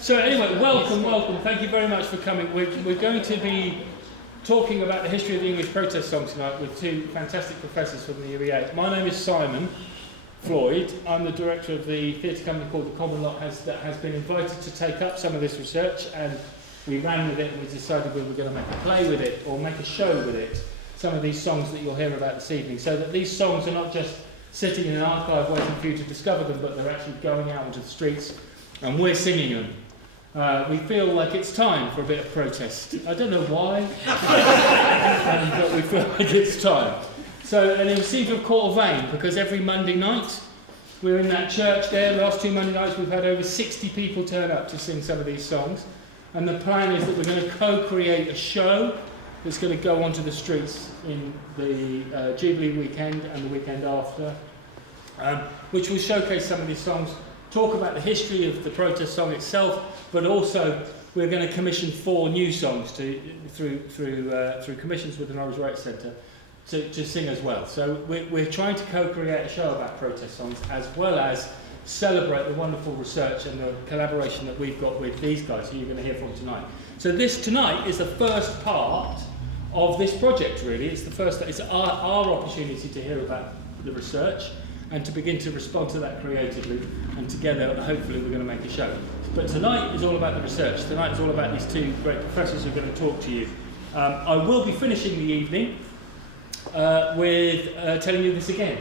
So anyway, welcome. Thank you very much for coming. We're going to be talking about the history of the English protest song tonight with two fantastic professors from the UEA. My name is Simon Floyd. I'm the director of the theatre company called The Common Lot that has been invited to take up some of this research, and we ran with it and we decided we were going to make a play with it or make a show with it. Some of these songs that you'll hear about this evening, so that these songs are not just sitting in an archive waiting for you to discover them, but they're actually going out into the streets and we're singing them. We feel like it's time for a bit of protest. I don't know why, but we feel like it's time. So, and it seems to have caught a vein, because every Monday night we're in that church there. The last two Monday nights we've had over 60 people turn up to sing some of these songs. And the plan is that we're going to co-create a show that's going to go onto the streets in the Jubilee weekend and the weekend after, which will showcase some of these songs, talk about the history of the protest song itself, but also we're going to commission 4 new songs through commissions with the Norwich Rights Centre to sing as well. So we're trying to co-create a show about protest songs, as well as celebrate the wonderful research and the collaboration that we've got with these guys who you're going to hear from tonight. So this tonight is the first part of this project, really. It's our opportunity to hear about the research and to begin to respond to that creatively, and together hopefully we're going to make a show. But tonight is all about the research. Tonight is all about these two great professors who are going to talk to you. I will be finishing the evening with telling you this again,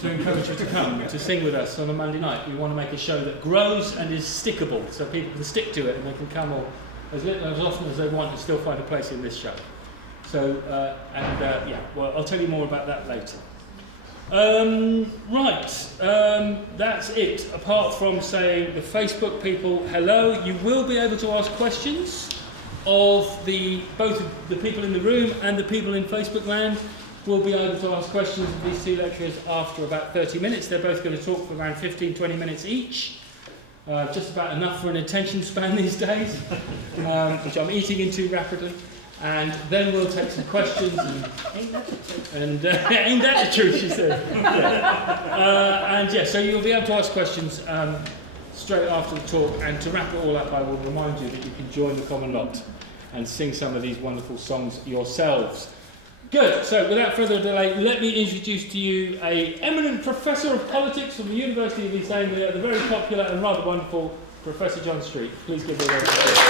to encourage you to come to sing with us on a Monday night. We want to make a show that grows and is stickable, so people can stick to it and they can come all as little as often as they want and still find a place in this show. So, well, I'll tell you more about that later. That's it. Apart from saying the Facebook people hello, you will be able to ask questions of both the people in the room and the people in Facebook land. Will be able to ask questions of these two lecturers after about 30 minutes. They're both going to talk for around 15-20 minutes each. Just about enough for an attention span these days, which I'm eating into rapidly. And then we'll take some questions. Ain't that the truth, she said. Yeah. So you'll be able to ask questions straight after the talk. And to wrap it all up, I will remind you that you can join the Common Lot and sing some of these wonderful songs yourselves. Good. So without further delay, let me introduce to you an eminent professor of politics from the University of East Anglia, the very popular and rather wonderful Professor John Street. Please give me a round of applause.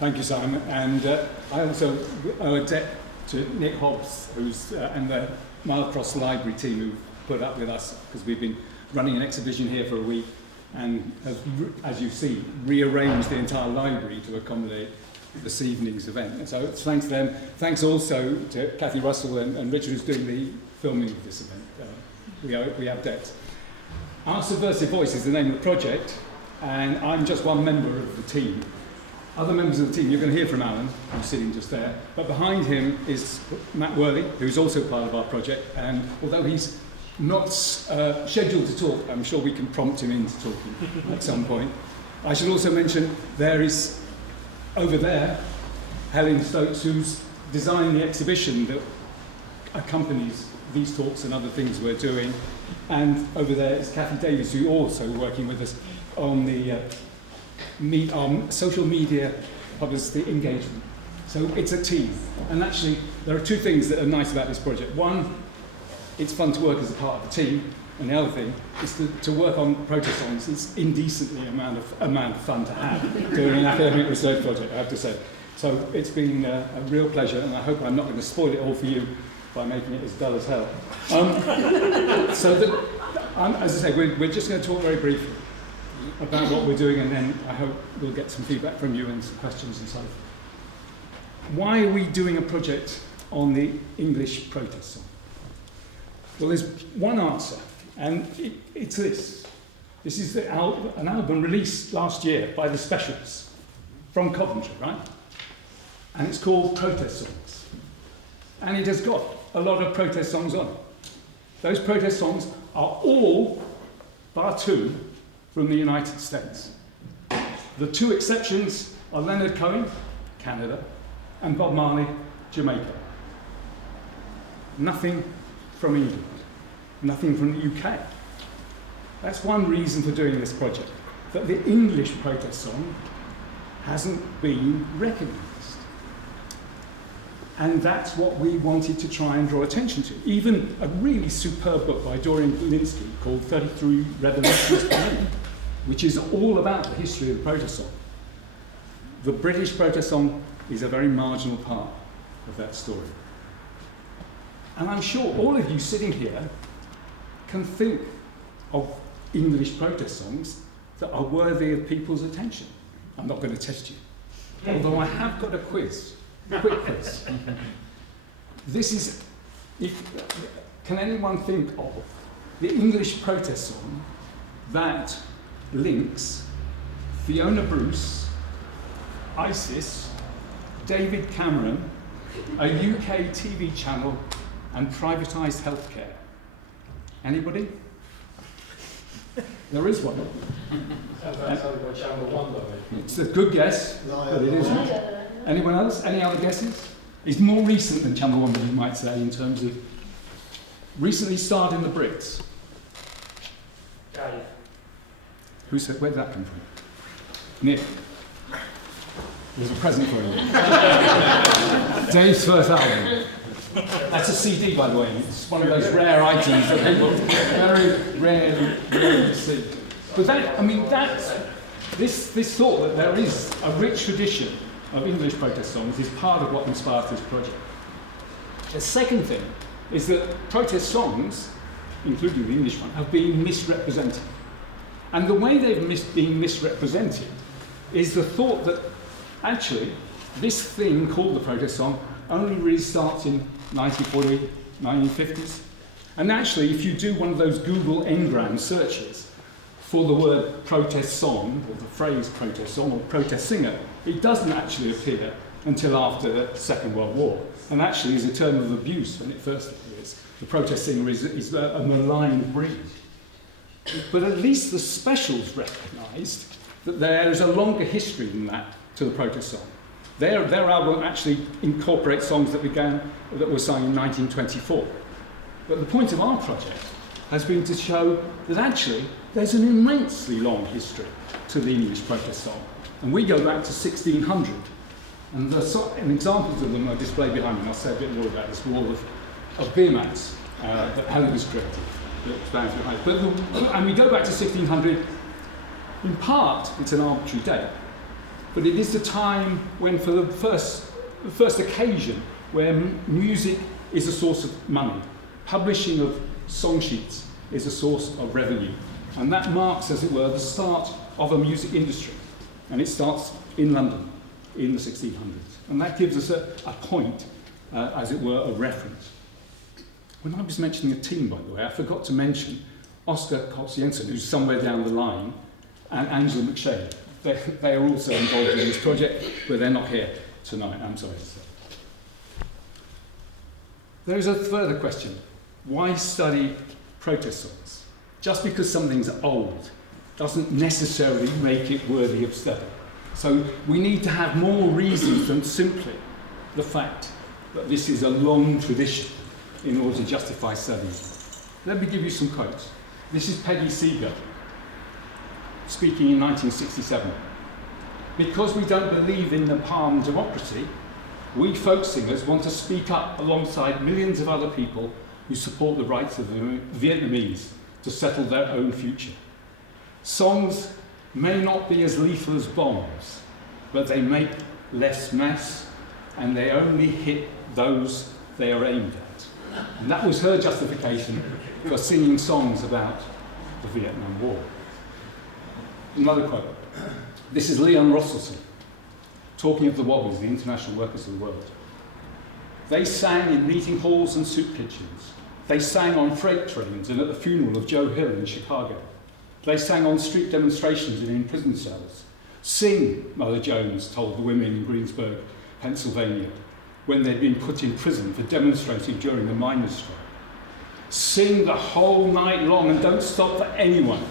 Thank you, Simon. And I also owe a debt to Nick Hobbs, and the Mile Cross Library team who put up with us, because we've been running an exhibition here for a week and have, as you see, rearranged the entire library to accommodate this evening's event. And so it's thanks to them. Thanks also to Kathy Russell and Richard, who's doing the filming of this event. We have debts. Our Subversive Voice is the name of the project, and I'm just one member of the team. Other members of the team, you're going to hear from Alan, who's sitting just there, but behind him is Matt Worley, who's also part of our project, and although he's not scheduled to talk, I'm sure we can prompt him into talking at some point. I should also mention there is, over there, Helen Stokes, who's designed the exhibition that accompanies these talks and other things we're doing, and over there is Kathy Davies, who's also working with us on the social media publicity engagement. So it's a team. And actually, there are two things that are nice about this project. One, it's fun to work as a part of the team. And the other thing is to work on protest songs. It's indecently amount of fun to have doing an academic research project, I have to say. So it's been a real pleasure, and I hope I'm not going to spoil it all for you by making it as dull as hell. As I say, we're just going to talk very briefly about what we're doing, and then I hope we'll get some feedback from you and some questions and so forth. Why are we doing a project on the English protest song? Well, there's one answer, and it's this. This is an album released last year by the Specialists from Coventry, right? And it's called Protest Songs. And it has got a lot of protest songs on it. Those protest songs are all, bar two, from the United States. The two exceptions are Leonard Cohen, Canada, and Bob Marley, Jamaica. Nothing from England, nothing from the UK. That's one reason for doing this project, that the English protest song hasn't been recognised. And that's what we wanted to try and draw attention to. Even a really superb book by Dorian Glinsky called 33 Revolutions for Me, which is all about the history of the protest song. The British protest song is a very marginal part of that story. And I'm sure all of you sitting here can think of English protest songs that are worthy of people's attention. I'm not going to test you, although I have got a quiz. Quick quiz. This is, can anyone think of the English protest song that links Fiona Bruce, ISIS, David Cameron, a UK TV channel, and privatised healthcare? Anybody? There is one. It's a good guess, but it isn't. Anyone else? Any other guesses? It's more recent than Channel 1, you might say, in terms of recently starred in the Brits. Dave. Who said? Where did that come from? Nick. There's a present for you. Dave's first album. That's a CD, by the way. It's one of those rare items that people very rarely see. But that, I mean, that's this thought that there is a rich tradition of English protest songs is part of what inspires this project. The second thing is that protest songs, including the English one, have been misrepresented. And the way they've been misrepresented is the thought that actually this thing called the protest song only really starts in 1940, 1950s. And actually, if you do one of those Google Ngram searches for the word protest song, or the phrase protest song, or protest singer, it doesn't actually appear until after the Second World War. And actually is a term of abuse when it first appears. The protest singer is a maligned breed. But at least the specials recognised that there is a longer history than that to the protest song. Their album actually incorporates songs that were sung in 1924. But the point of our project has been to show that actually there's an immensely long history to the English protest song. And we go back to 1600. And examples of them are displayed behind me, and I'll say a bit more about this wall of beer mats that Helen has created. That stands behind. And we go back to 1600. In part, it's an arbitrary date, but it is the time when, for the first occasion, where music is a source of money. Publishing of song sheets is a source of revenue. And that marks, as it were, the start of a music industry. And it starts in London in the 1600s. And that gives us a point, as it were, of reference. When I was mentioning a team, by the way, I forgot to mention Oscar Cox-Jensen, who's somewhere down the line, and Angela McShane. They are also involved in this project, but they're not here tonight, I'm sorry to say. There is a further question. Why study protest songs? Just because something's old doesn't necessarily make it worthy of study. So we need to have more reasons than simply the fact that this is a long tradition in order to justify studying. Let me give you some quotes. This is Peggy Seeger, speaking in 1967. Because we don't believe in the palm democracy, we folk singers want to speak up alongside millions of other people who support the rights of the Vietnamese to settle their own future. Songs may not be as lethal as bombs, but they make less mess, and they only hit those they are aimed at. And that was her justification for singing songs about the Vietnam War. Another quote. This is Leon Rosselson, talking of the Wobblies, the international workers of the world. They sang in meeting halls and soup kitchens. They sang on freight trains and at the funeral of Joe Hill in Chicago. They sang on street demonstrations and in prison cells. Sing, Mother Jones told the women in Greensburg, Pennsylvania, when they'd been put in prison for demonstrating during the miners' strike. Sing the whole night long and don't stop for anyone.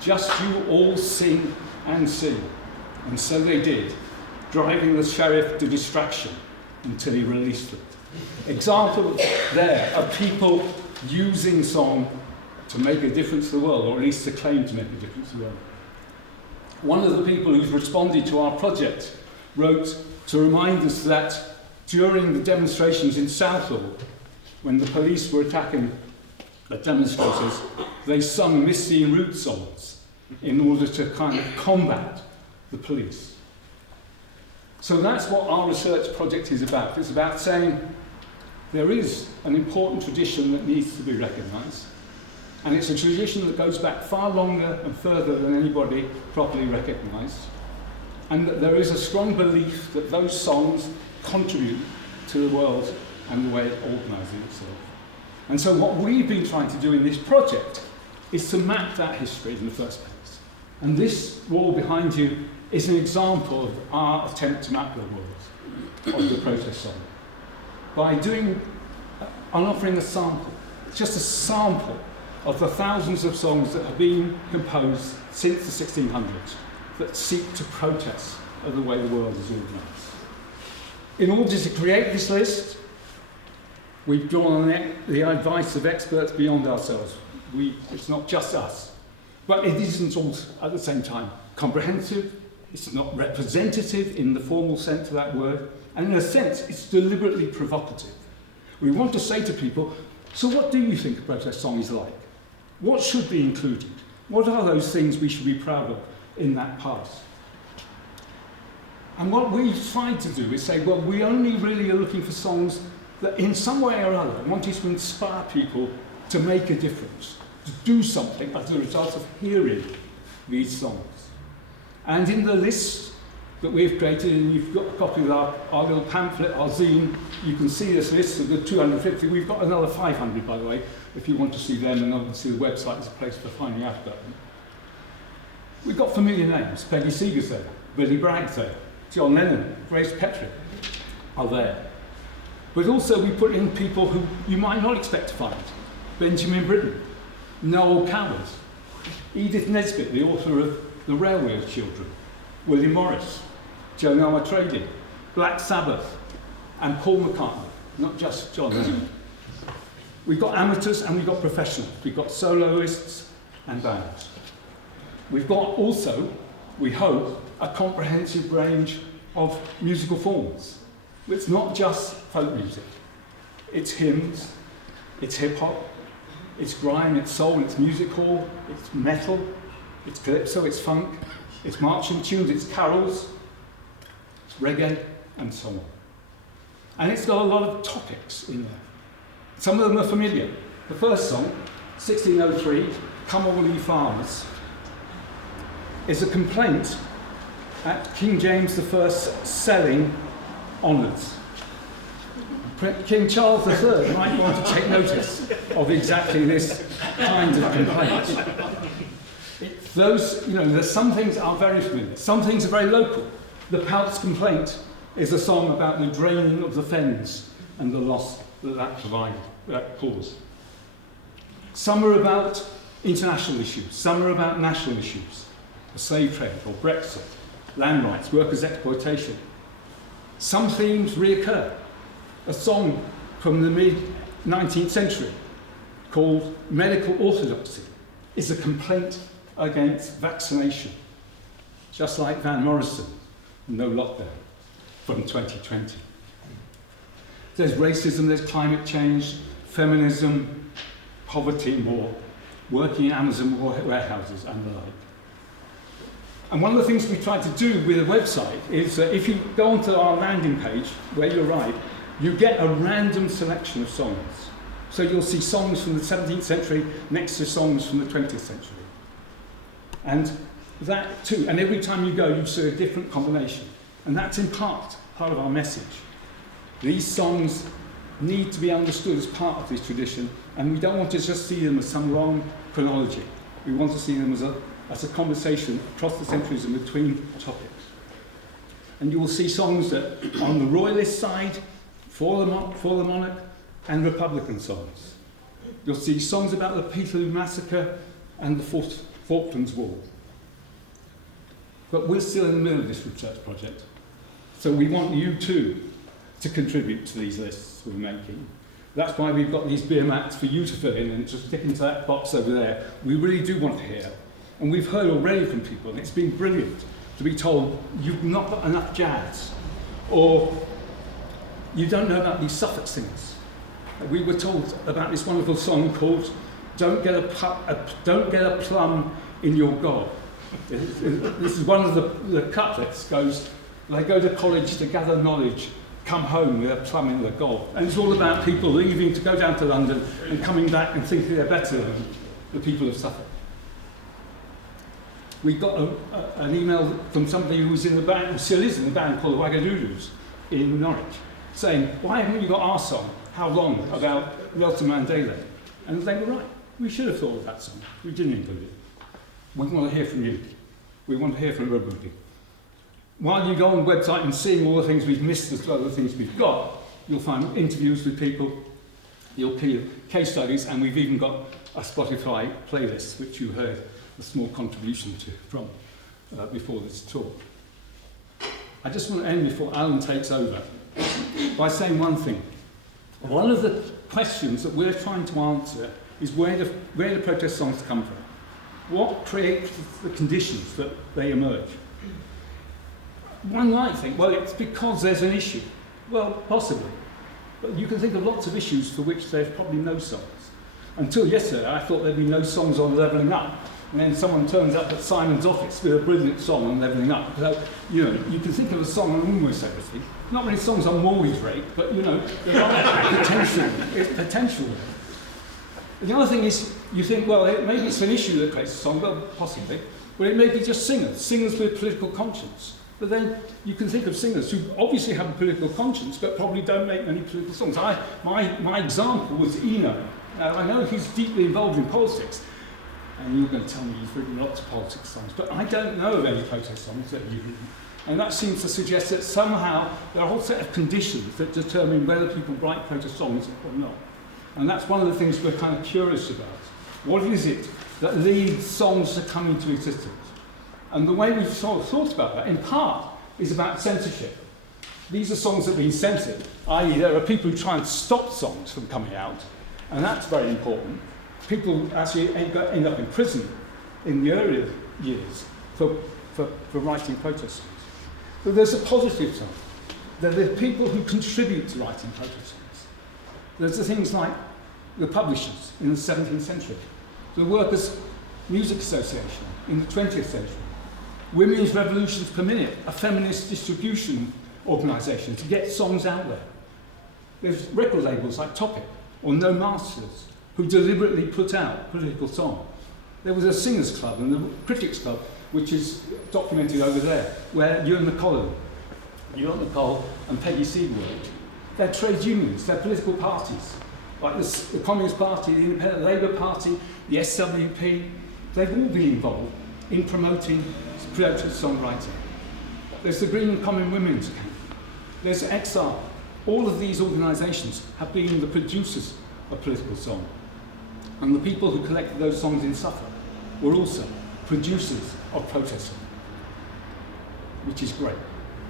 Just you all sing and sing. And so they did, driving the sheriff to distraction until he released them. Example there of people using song to make a difference to the world, or at least to claim to make a difference to the world. One of the people who's responded to our project wrote to remind us that during the demonstrations in Southall, when the police were attacking the demonstrators, they sung Misty and Root songs in order to kind of combat the police. So that's what our research project is about. It's about saying there is an important tradition that needs to be recognised, and it's a tradition that goes back far longer and further than anybody properly recognised, and that there is a strong belief that those songs contribute to the world and the way it organises itself. And so what we've been trying to do in this project is to map that history in the first place. And this wall behind you is an example of our attempt to map the world of the protest song by offering a sample, just a sample of the thousands of songs that have been composed since the 1600s that seek to protest the way the world is organised. In order to create this list, we've drawn on the advice of experts beyond ourselves. It's not just us. But it isn't all, at the same time, comprehensive, it's not representative in the formal sense of that word, and in a sense, it's deliberately provocative. We want to say to people, so what do you think a protest song is like? What should be included? What are those things we should be proud of in that past? And what we've tried to do is say, well, we only really are looking for songs that in some way or other wanted to inspire people to make a difference, to do something as a result of hearing these songs. And in the list that we've created, and you've got a copy of our little pamphlet, our zine, you can see this list of the 250. We've got another 500, by the way, if you want to see them, and obviously the website is a place for finding out about them. We've got familiar names. Peggy Seeger's there, Billy Bragg's there, John Lennon, Grace Petrick are there. But also we put in people who you might not expect to find. Benjamin Britten, Noel Coward, Edith Nesbit, the author of The Railway Children, William Morris, Joan Armatrading, Black Sabbath, and Paul McCartney, not just John Lennon. We've got amateurs and we've got professionals. We've got soloists and bands. We've got also, we hope, a comprehensive range of musical forms. It's not just folk music. It's hymns, it's hip-hop, it's grime, it's soul, it's music hall, it's metal, it's calypso, it's funk, it's marching tunes, it's carols, it's reggae, and so on. And it's got a lot of topics in there. Some of them are familiar. The first song, 1603, Come All Ye Farmers, is a complaint at King James I's selling honours. King Charles III might want to take notice of exactly this kind of complaint. There's some things are very familiar, some things are very local. The Pout's Complaint is a song about the draining of the fens and the loss that caused. Some are about international issues, some are about national issues, the slave trade or Brexit, land rights, workers' exploitation. Some themes reoccur. A song from the mid-19th century called Medical Orthodoxy is a complaint against vaccination, just like Van Morrison, No Lockdown, from 2020. There's racism, there's climate change, feminism, poverty more, working in Amazon warehouses and the like. And one of the things we tried to do with the website is that if you go onto our landing page, where you arrive, you get a random selection of songs. So you'll see songs from the 17th century next to songs from the 20th century. And that too, and every time you go, you see a different combination. And that's in part of our message. These songs need to be understood as part of this tradition, and we don't want to just see them as some wrong chronology. We want to see them as a conversation across the centuries and between topics. And you will see songs that on the royalist side, for the monarch, and Republican songs. You'll see songs about the Peterloo Massacre and the Falklands War. But we're still in the middle of this research project, so we want you too to contribute to these lists we're making. That's why we've got these beer mats for you to fill in and just stick into that box over there. We really do want to hear. And we've heard already from people, and it's been brilliant to be told you've not got enough jazz, or you don't know about these Suffolk singers. We were told about this wonderful song called Don't Get a Plum in Your Gob. This is one of the couplets, goes, they go to college to gather knowledge, come home with a plum in the gob. And it's all about people leaving to go down to London and coming back and thinking they're better than the people of Suffolk. We got an email from somebody who was in the band, who still is in the band, called the Wagadoodles in Norwich, saying, why haven't you got our song, How Long, about Nelson Mandela? And they were right. We should have thought of that song. We didn't include it. We want to hear from you. We want to hear from everybody. While you go on the website and seeing all the things we've missed as well as the things we've got, you'll find interviews with people, you'll hear case studies, and we've even got a Spotify playlist, which you heard a small contribution to from before this talk. I just want to end before Alan takes over by saying one thing. One of the questions that we're trying to answer is where do protest songs come from? What creates the conditions that they emerge? One might think, well, it's because there's an issue. Well, possibly. But you can think of lots of issues for which there's probably no songs. Until yesterday, I thought there'd be no songs on levelling up. And then someone turns up at Simon's office with a brilliant song on levelling up. So, you can think of a song on almost everything. Not many songs on mortgage rate, but, there are potential. It's potential. The other thing is, you think, well, maybe it's an issue that creates a song, well, possibly. But it may be just singers with political conscience. But then you can think of singers who obviously have a political conscience, but probably don't make many political songs. My example was Eno. Now, I know he's deeply involved in politics, and you're going to tell me he's written lots of politics songs, but I don't know of any protest songs that you've written. And that seems to suggest that somehow there are a whole set of conditions that determine whether people write protest songs or not. And that's one of the things we're kind of curious about. What is it that leads songs to come into existence? And the way we've sort of thought about that, in part, is about censorship. These are songs that have been censored, i.e. there are people who try and stop songs from coming out, and that's very important. People actually end up in prison in the earlier years for writing protest songs. But there's a positive side. There are the people who contribute to writing protest songs. There's the things like the publishers in the 17th century, the Workers' Music Association in the 20th century, Women's Revolutions Per Minute, a feminist distribution organisation to get songs out there. There's record labels like Topic or No Masters who deliberately put out political song. There was a singers club and the critics club, which is documented over there, where Ewan McColl and Peggy Siegel worked. They're trade unions, they're political parties, like the Communist Party, the Independent Labour Party, the SWP. They've all been involved in promoting protest songwriting. There's the Green and Common Women's Camp. There's XR. All of these organisations have been the producers of political song. And the people who collected those songs in Suffolk were also producers of protest song, which is great.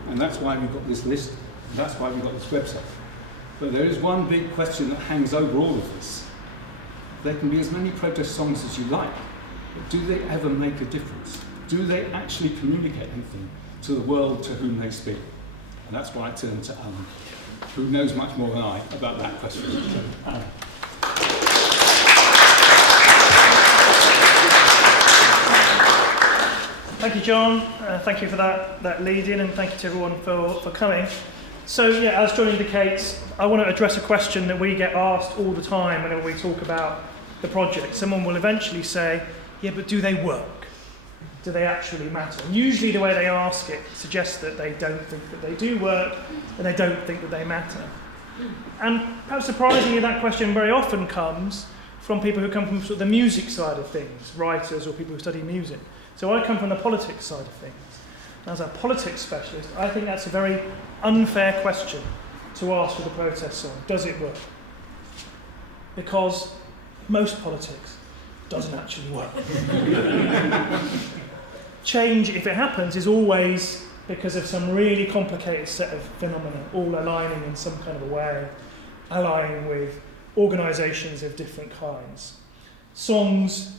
And that's why we've got this list, and that's why we've got this website. But there is one big question that hangs over all of this. There can be as many protest songs as you like, but do they ever make a difference? Do they actually communicate anything to the world to whom they speak? And that's why I turn to Alan, who knows much more than I about that question. So, Alan. Thank you, John. Thank you for that lead-in, and thank you to everyone for coming. So, yeah, as John indicates, I want to address a question that we get asked all the time whenever we talk about the project. Someone will eventually say, yeah, but do they work? Do they actually matter? And usually the way they ask it suggests that they don't think that they do work and they don't think that they matter. And perhaps surprisingly, that question very often comes from people who come from sort of the music side of things, writers or people who study music. So I come from the politics side of things. And as a politics specialist, I think that's a very unfair question to ask for the protest song. Does it work? Because most politics doesn't actually work. Change, if it happens, is always because of some really complicated set of phenomena, all aligning in some kind of a way, allying with organisations of different kinds. Songs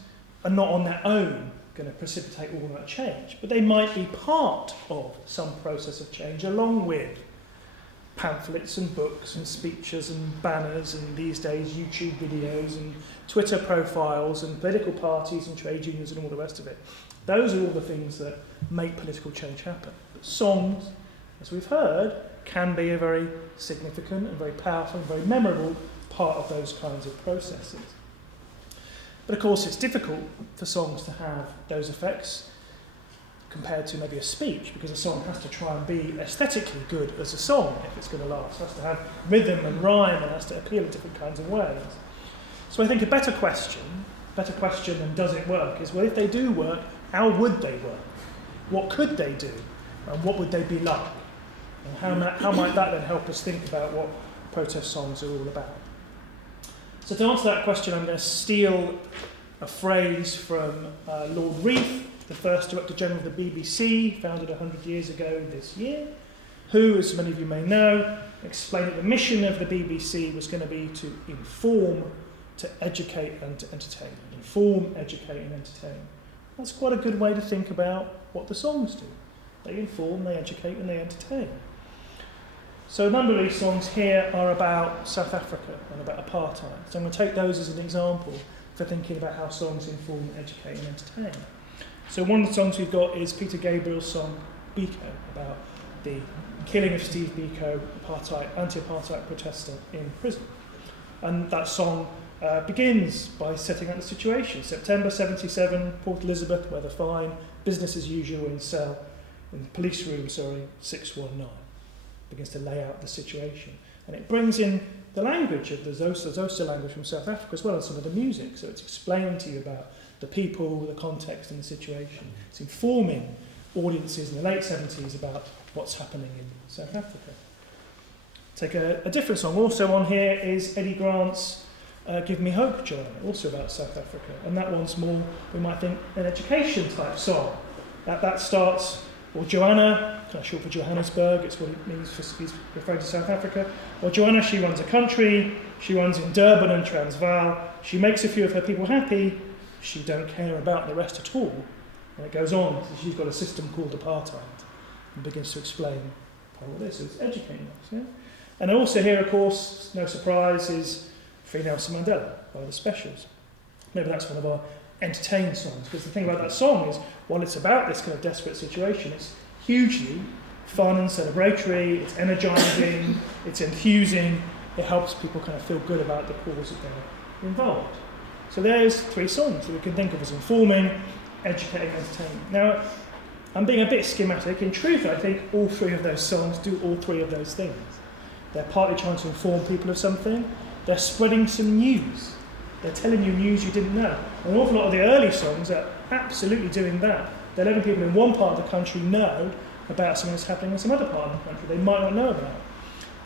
are not on their own going to precipitate all that change, but they might be part of some process of change along with pamphlets and books and speeches and banners and these days YouTube videos and Twitter profiles and political parties and trade unions and all the rest of it. Those are all the things that make political change happen. But songs, as we've heard, can be a very significant and very powerful and very memorable part of those kinds of processes. But of course it's difficult for songs to have those effects compared to maybe a speech, because a song has to try and be aesthetically good as a song if it's going to last. It has to have rhythm and rhyme and has to appeal in different kinds of ways. So I think a better question than does it work is, well, if they do work, how would they work? What could they do? And what would they be like? And how might that then help us think about what protest songs are all about? So to answer that question, I'm going to steal a phrase from Lord Reith, the first Director General of the BBC, founded 100 years ago this year, who, as many of you may know, explained that the mission of the BBC was going to be to inform, to educate and to entertain. Inform, educate and entertain. That's quite a good way to think about what the songs do. They inform, they educate and they entertain. So a number of these songs here are about South Africa and about apartheid. So I'm going to take those as an example for thinking about how songs inform, educate and entertain. So one of the songs we've got is Peter Gabriel's song Biko, about the killing of Steve Biko, anti-apartheid protester in prison. And that song begins by setting out the situation. September 77, Port Elizabeth, weather fine, business as usual in police room 619. Begins to lay out the situation. And it brings in the language of the Xhosa language from South Africa, as well as some of the music. So it's explaining to you about the people, the context and the situation. It's informing audiences in the late 70s about what's happening in South Africa. Take a different song. Also on here is Eddie Grant's Give Me Hope, Joanna, also about South Africa. And that one's more, we might think, an education type song. That starts, or Joanna, kind of short for Johannesburg, it's what it means, he's referring to South Africa. Or Joanna, she runs a country, she runs in Durban and Transvaal, she makes a few of her people happy, she don't care about the rest at all. And it goes on, so she's got a system called apartheid, and begins to explain what this is, educating us. Yeah? And also here, of course, no surprise, is Free Nelson Mandela by the Specials. Maybe that's one of our entertained songs, because the thing about that song is, while it's about this kind of desperate situation, it's hugely fun and celebratory, it's energising, it's enthusing, it helps people kind of feel good about the cause that they're involved. So there's three songs that we can think of as informing, educating, entertaining. Now, I'm being a bit schematic. In truth, I think all three of those songs do all three of those things. They're partly trying to inform people of something, they're spreading some news. They're telling you news you didn't know. And an awful lot of the early songs are absolutely doing that. They're letting people in one part of the country know about something that's happening in some other part of the country they might not know about.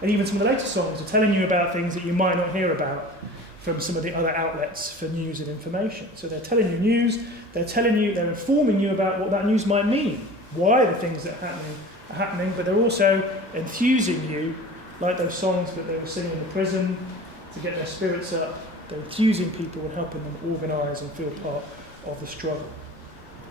And even some of the later songs are telling you about things that you might not hear about from some of the other outlets for news and information. So they're telling you news, they're informing you about what that news might mean, why the things that are happening, but they're also enthusing you, like those songs that they were singing in the prison to get their spirits up. They're enthusing people and helping them organise and feel part of the struggle.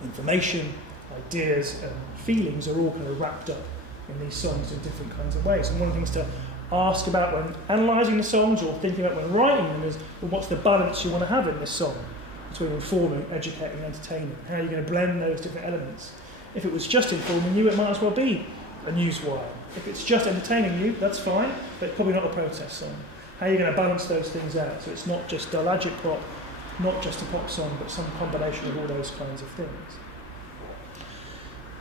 Information, ideas and feelings are all kind of wrapped up in these songs in different kinds of ways. And one of the things to ask about when analysing the songs or thinking about when writing them is, well, what's the balance you want to have in this song between informing, educating and entertaining? How are you going to blend those different elements? If it was just informing you, it might as well be a newswire. If it's just entertaining you, that's fine, but it's probably not a protest song. How are you going to balance those things out? So it's not just dulagic pop, not just a pop song, but some combination of all those kinds of things.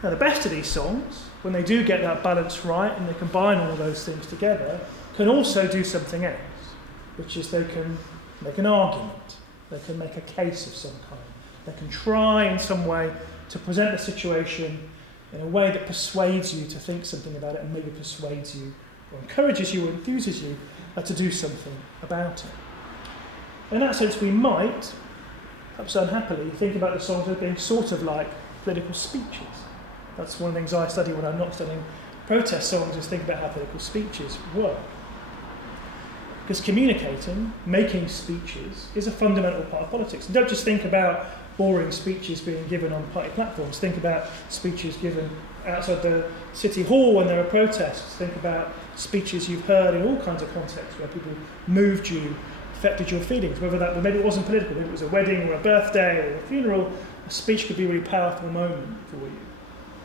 Now the best of these songs, when they do get that balance right and they combine all those things together, can also do something else, which is they can make an argument, they can make a case of some kind, they can try in some way to present the situation in a way that persuades you to think something about it and maybe persuades you or encourages you or enthuses you to do something about it. In that sense, we might, perhaps unhappily, think about the songs as being sort of like political speeches. That's one of the things I study when I'm not studying protest songs, is think about how political speeches work. Because communicating, making speeches, is a fundamental part of politics. And don't just think about boring speeches being given on party platforms. Think about speeches given outside the city hall when there are protests. Think about speeches you've heard in all kinds of contexts where people moved you, affected your feelings, whether that maybe it wasn't political, maybe it was a wedding or a birthday or a funeral. A speech could be a really powerful moment for you,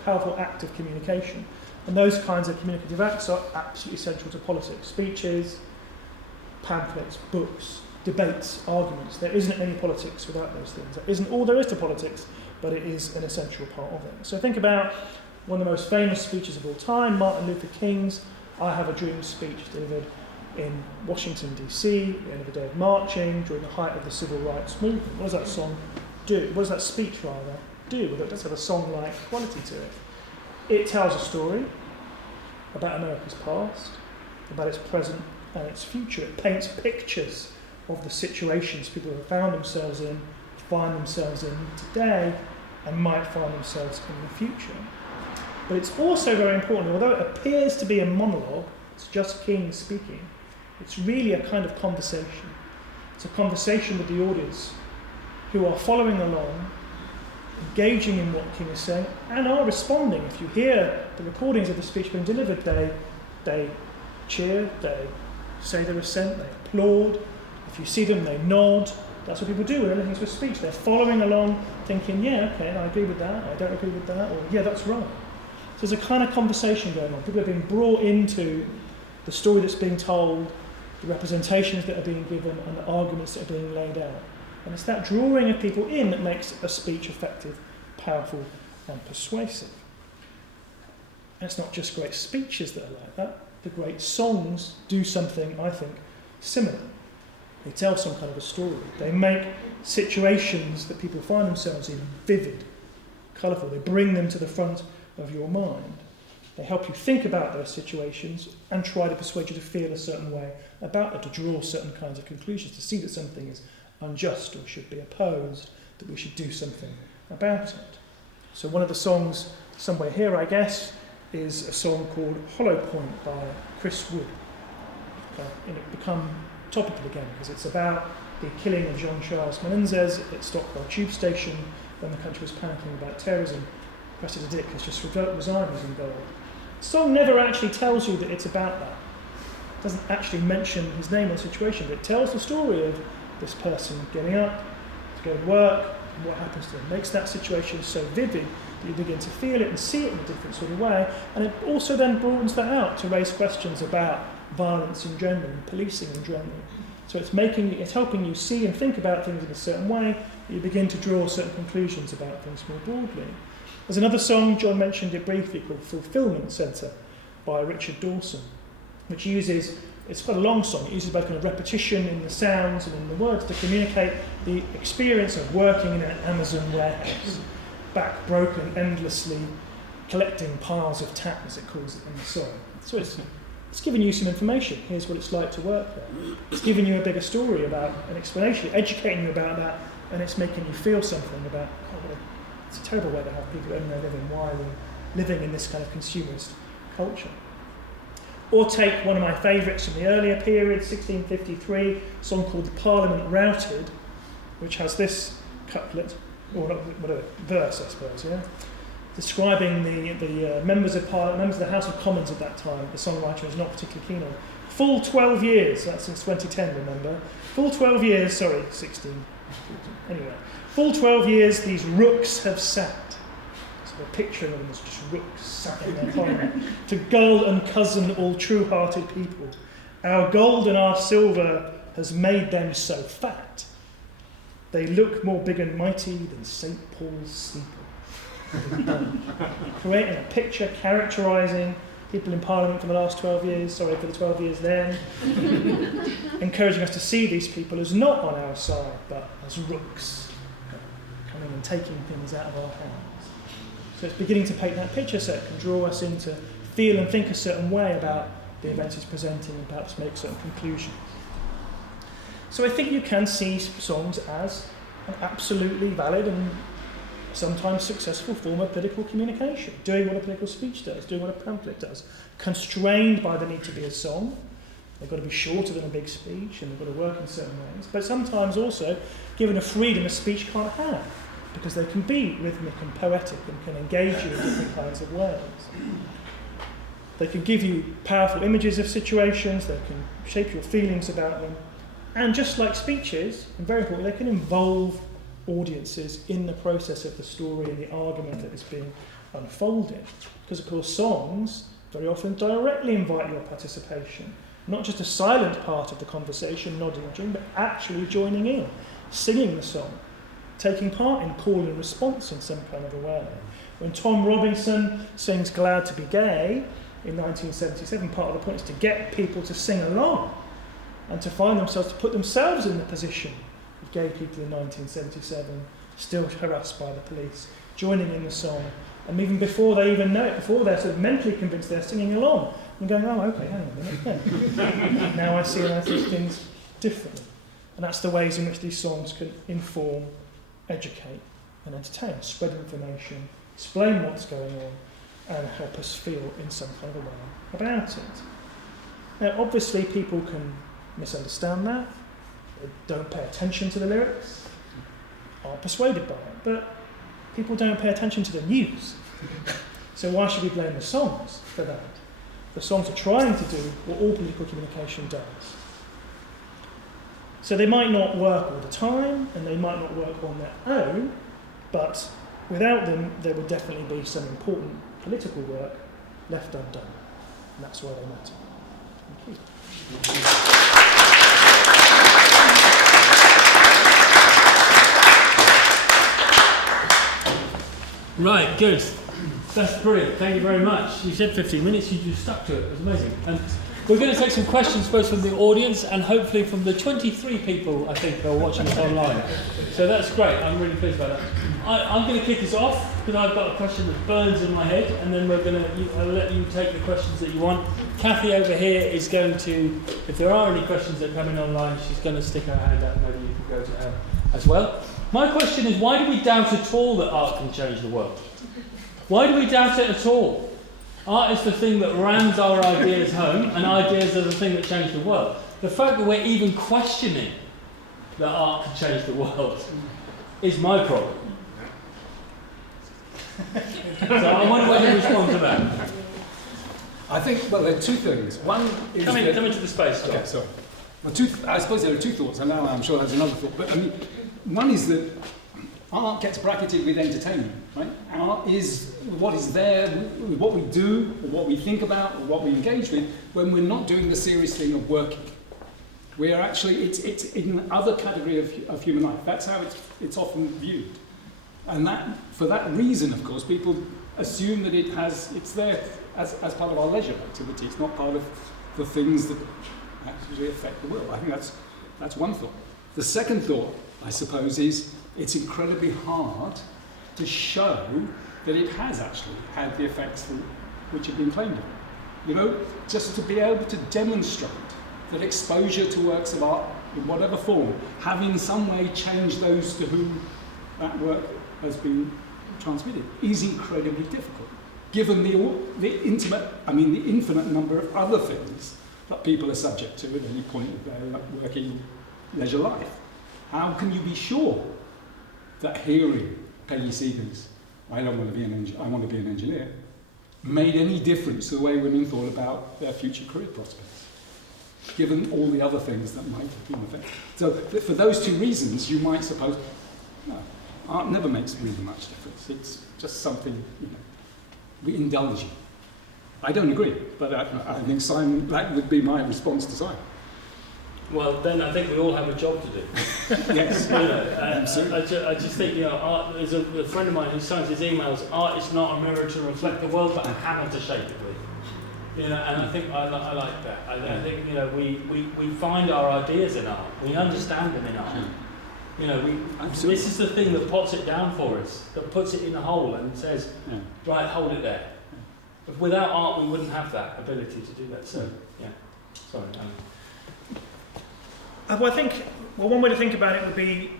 a powerful act of communication. And those kinds of communicative acts are absolutely central to politics. Speeches, pamphlets, books, debates, arguments. There isn't any politics without those things. That isn't all there is to politics, but it is an essential part of it. So think about one of the most famous speeches of all time, Martin Luther King's I Have a Dream speech, delivered in Washington, D.C., at the end of a day of marching, during the height of the civil rights movement. What does that song do? What does that speech, rather, do? Well, it does have a song-like quality to it. It tells a story about America's past, about its present and its future. It paints pictures of the situations people have found themselves in, find themselves in today, and might find themselves in the future. But it's also very important, although it appears to be a monologue, it's just King speaking, it's really a kind of conversation. It's a conversation with the audience who are following along, engaging in what King is saying, and are responding. If you hear the recordings of the speech being delivered, they cheer, they say their assent, they applaud. If you see them, they nod. That's what people do when they're listening to a speech. They're following along, thinking, yeah, okay, I agree with that, I don't agree with that, or yeah, that's right. So there's a kind of conversation going on. People are being brought into the story that's being told, the representations that are being given, and the arguments that are being laid out. And it's that drawing of people in that makes a speech effective, powerful, and persuasive. And it's not just great speeches that are like that. The great songs do something, I think, similar. They tell some kind of a story. They make situations that people find themselves in vivid, colourful. They bring them to the front of your mind. They help you think about those situations and try to persuade you to feel a certain way about it, to draw certain kinds of conclusions, to see that something is unjust or should be opposed, that we should do something about it. So one of the songs, somewhere here I guess, is a song called Hollow Point by Chris Wood. And it become topical again because it's about the killing of Jean-Charles Menendez at Stockwell Tube Station when the country was panicking about terrorism. Cressida Dick has just resigned as involved. The song never actually tells you that it's about that. It doesn't actually mention his name or situation, but it tells the story of this person getting up to go to work and what happens to him. It makes that situation so vivid that you begin to feel it and see it in a different sort of way, and it also then broadens that out to raise questions about violence in general and policing in general. So it's helping you see and think about things in a certain way, that you begin to draw certain conclusions about things more broadly. There's another song, John mentioned it briefly, called Fulfillment Centre by Richard Dawson, which uses, it's quite a long song, it uses both kind of repetition in the sounds and in the words to communicate the experience of working in an Amazon warehouse, back broken endlessly, collecting piles of tap, as it calls it in the song. So it's giving you some information. Here's what it's like to work there. It's giving you a bigger story about an explanation, educating you about that, and it's making you feel something about, it's a terrible way to have people only know living why we're living in this kind of consumerist culture. Or take one of my favourites from the earlier period, 1653, a song called The Parliament Routed, which has this couplet, or not, whatever, verse I suppose, yeah? Describing the members of Parliament, members of the House of Commons at that time, the songwriter was not particularly keen on. Full 12 years, that's since 2010, remember? Full 12 years, 16, anyway. Full 12 years these rooks have sat. So we're picturing them as just rooks sat in their parliament. To gull and cozen all true-hearted people. Our gold and our silver has made them so fat. They look more big and mighty than St. Paul's steeple. Creating a picture characterising people in Parliament for the last 12 years, sorry for the 12 years then, encouraging us to see these people as not on our side, but as rooks, coming and taking things out of our hands. So it's beginning to paint that picture so it can draw us in to feel and think a certain way about the event it's presenting and perhaps make certain conclusions. So I think you can see songs as an absolutely valid and sometimes successful form of political communication, doing what a political speech does, doing what a pamphlet does, constrained by the need to be a song, They've got to be shorter than a big speech, and they've got to work in certain ways. But sometimes also given a freedom a speech can't have, because they can be rhythmic and poetic and can engage you in different kinds of ways. They can give you powerful images of situations, they can shape your feelings about them, and just like speeches, and very important, they can involve audiences in the process of the story and the argument that is being unfolded. Because of course songs very often directly invite your participation, not just a silent part of the conversation, nodding and joining, but actually joining in, singing the song, taking part in call and response in some kind of a way. When Tom Robinson sings Glad to be Gay in 1977, part of the point is to get people to sing along and to find themselves, to put themselves in the position of gay people in 1977, still harassed by the police, joining in the song, and even before they even know it, before they're sort of mentally convinced, they're singing along and going, oh, okay, hang on a minute, yeah. Now I see and I think things differently. And that's the ways in which these songs can inform, educate and entertain, spread information, explain what's going on, and help us feel in some kind of a way about it. Now, obviously, people can misunderstand that, they don't pay attention to the lyrics, are persuaded by it, but people don't pay attention to the news. So why should we blame the songs for that? The songs are trying to do what all political communication does. So they might not work all the time, and they might not work on their own, but without them, there would definitely be some important political work left undone. And that's why they matter. Thank you. Right, good. That's brilliant. Thank you very much. You said 15 minutes, you just stuck to it. It was amazing. And we're going to take some questions both from the audience and hopefully from the 23 people, I think, who are watching us online. So that's great. I'm really pleased about that. I'm going to kick us off because I've got a question that burns in my head, and then I'll let you take the questions that you want. Kathy over here is going to, if there are any questions that come in online, she's going to stick her hand out. Maybe you can go to her as well. My question is, why do we doubt at all that art can change the world? Why do we doubt it at all? Art is the thing that rams our ideas home, and ideas are the thing that change the world. The fact that we're even questioning that art can change the world is my problem. So I wonder whether you respond to that. I think, well, there are two things. One is come into the space. Okay, sorry. Well, I suppose there are two thoughts, and now I'm sure there's another thought. But I mean, one is that art gets bracketed with entertainment, right? Art is what is there, what we do, or what we think about, or what we engage with when we're not doing the serious thing of working. We are actually, it's in other category of human life. That's how it's often viewed. And that, for that reason, of course, people assume that it's there as part of our leisure activity. It's not part of the things that actually affect the world. I think that's one thought. The second thought, I suppose, is it's incredibly hard to show that it has actually had the effects which have been claimed of it. You know, just to be able to demonstrate that exposure to works of art, in whatever form, have in some way changed those to whom that work has been transmitted, is incredibly difficult, given the infinite number of other things that people are subject to at any point of their working leisure life. How can you be sure that hearing Peggy Seeger's I want to be an engineer made any difference to the way women thought about their future career prospects, given all the other things that might have been affected? So for those two reasons, you might suppose, no, art never makes really much difference. It's just something, we indulge in. I don't agree, but I think Simon, that would be my response to Simon. Well, then I think we all have a job to do. Yes, absolutely. I just think, art, there's a friend of mine who signs his emails, art is not a mirror to reflect the world, but a hammer to shape it with. And I think I like that. I think, we find our ideas in art. We understand them in art. This is the thing that pots it down for us, that puts it in a hole and says, right, hold it there. But without art, we wouldn't have that ability to do that. So, sorry, Alan. I think, one way to think about it would be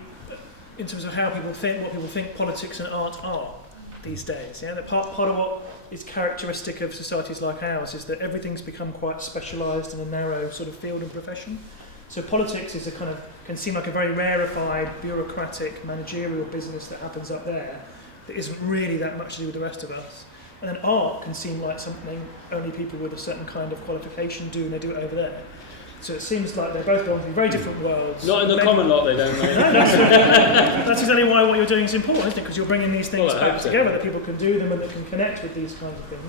in terms of how people think, what people think politics and art are. these days. Yeah, that part of what is characteristic of societies like ours is that everything's become quite specialised in a narrow sort of field and profession. So politics is can seem like a very rarefied, bureaucratic, managerial business that happens up there that isn't really that much to do with the rest of us. And then art can seem like something only people with a certain kind of qualification do, and they do it over there. So it seems like they're both belong to very different worlds. Not in the common lot, they don't. No, that's exactly why what you're doing is important, isn't it? Because you're bringing these things back together, that people can do them and that can connect with these kinds of things.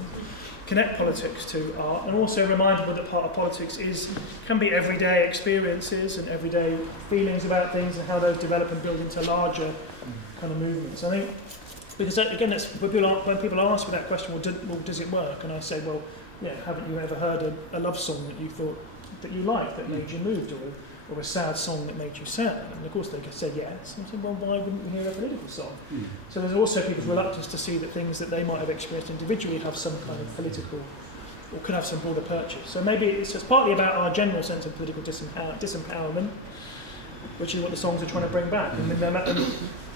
Connect politics to art, and also remind people that part of politics can be everyday experiences and everyday feelings about things and how those develop and build into larger kind of movements. I think, because again, that's when people ask me that question, well, does it work? And I say, well, yeah, haven't you ever heard a love song that you thought that you liked, that made you moved, or a sad song that made you sad? And of course they said yes. And I said, well, why wouldn't we hear a political song? So there's also people's reluctance to see that things that they might have experienced individually have some kind of political, or could have some broader purchase. So maybe it's partly about our general sense of political disempowerment, which is what the songs are trying to bring back. And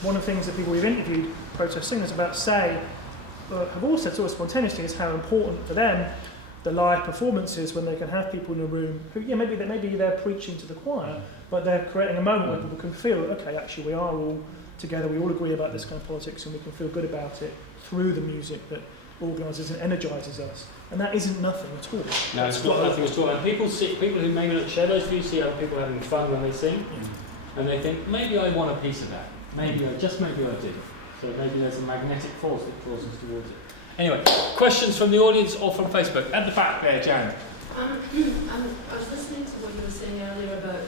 one of the things that people we've interviewed, protest singers, about have all said sort of spontaneously is how important for them the live performances, when they can have people in a room who, maybe they're preaching to the choir, but they're creating a moment where people can feel, okay, actually we are all together, we all agree about this kind of politics, and we can feel good about it through the music that organises and energises us. And that isn't nothing at all. No, it's not nothing at all. And people who maybe not share those views see other people having fun when they sing, and they think, maybe I want a piece of that. Maybe I do. So maybe there's a magnetic force that draws us towards it. Anyway, questions from the audience or from Facebook? At the back there, Jan. I was listening to what you were saying earlier about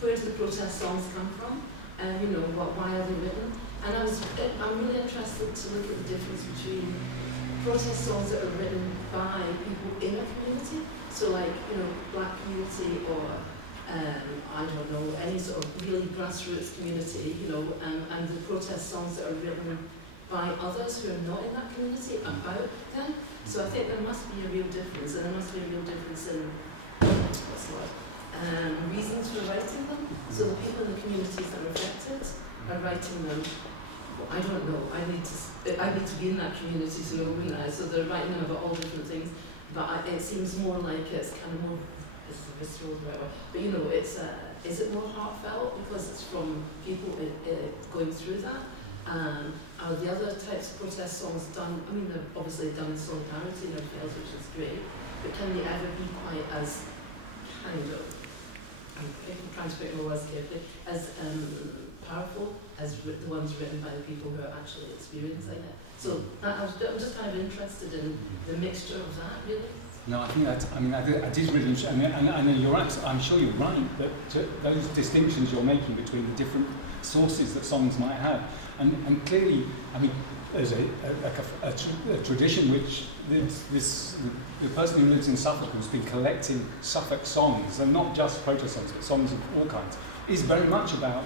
where do the protest songs come from? Why are they written? And I'm really interested to look at the difference between protest songs that are written by people in a community, so like, black community or I don't know, any sort of really grassroots community, and the protest songs that are written by others who are not in that community about them. So I think there must be a real difference, and there must be a real difference in reasons for writing them. So the people in the communities that are affected are writing them. Well, I don't know. I need to be in that community to know, wouldn't I? So they're writing them about all different things. But it seems more like it's kind of more. This is visceral, whatever. But is it more heartfelt because it's from people going through that? Are the other types of protest songs done? I mean, they're obviously done in solidarity in their fields, which is great. But can they ever be quite as kind of? I'm trying to pick my words carefully. As powerful as the ones written by the people who are actually experiencing it. So I'm just kind of interested in the mixture of that, really. No, I think that is really interesting. And you're right, I'm sure you're right, that those distinctions you're making between the different sources that songs might have. And clearly, there's a tradition which the person who lives in Suffolk, who's been collecting Suffolk songs, and not just protest songs, but songs of all kinds, is very much about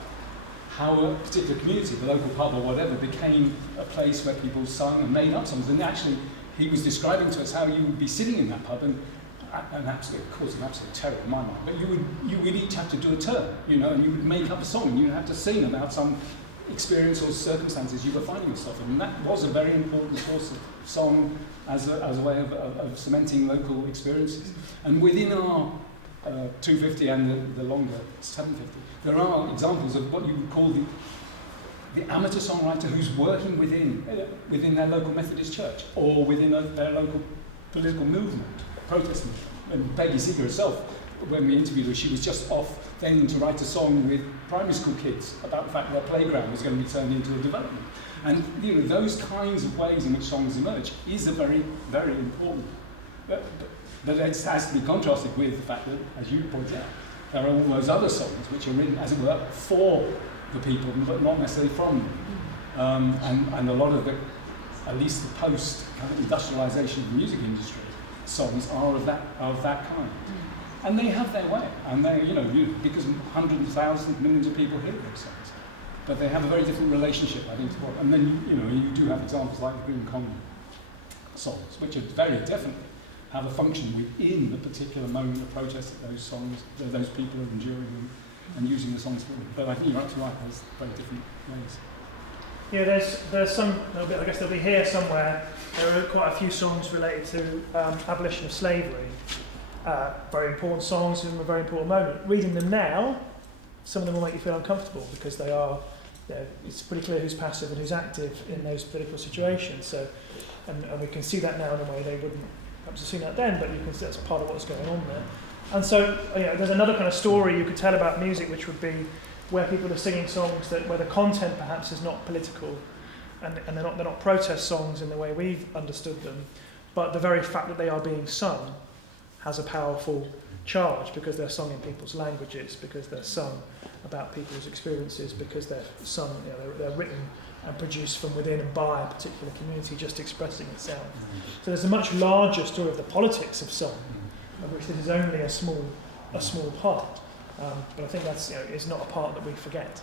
how a particular community, the local pub or whatever, became a place where people sung and made up songs. And actually, he was describing to us how you would be sitting in that pub and absolutely, of course, an absolute terror in my mind, but you would each have to do a turn, and you would make up a song, and you would have to sing about some experience or circumstances you were finding yourself in. And that was a very important source of song as a way of cementing local experiences. And within our 250 and the longer 750, there are examples of what you would call the amateur songwriter who's working within their local Methodist church or within their local political movement, protest movement. And Peggy Seeger herself, when we interviewed her, she was just off then to write a song with primary school kids about the fact that their playground was going to be turned into a development. And those kinds of ways in which songs emerge is a very, very important. But it has to be contrasted with the fact that, as you pointed out, there are all those other songs which are written, as it were, for the people, but not necessarily from them. And a lot of at least the post kind of industrialisation of the music industry songs are of that kind. And they have their way, and they, because hundreds of thousands, millions of people hear those songs, but they have a very different relationship, I think, to what. And then you do have examples like the Green Common songs, which are very definitely have a function within the particular moment of protest that those songs, those people are enduring and using the songs for them. But I think you're absolutely right, there's very different ways. Yeah, there's some, I guess they'll be here somewhere. There are quite a few songs related to abolition of slavery. Very important songs in a very important moment. Reading them now, some of them will make you feel uncomfortable because it's pretty clear who's passive and who's active in those political situations. So, and we can see that now in a way they wouldn't perhaps have seen that then, but you can see that's part of what's going on there. And so, there's another kind of story you could tell about music, which would be where people are singing songs where the content perhaps is not political, and they're not protest songs in the way we've understood them, but the very fact that they are being sung has a powerful charge because they're sung in people's languages, because they're sung about people's experiences, because they're sung, they're written and produced from within and by a particular community just expressing itself. So there's a much larger story of the politics of song, of which this is only a small part. But I think that's is not a part that we forget.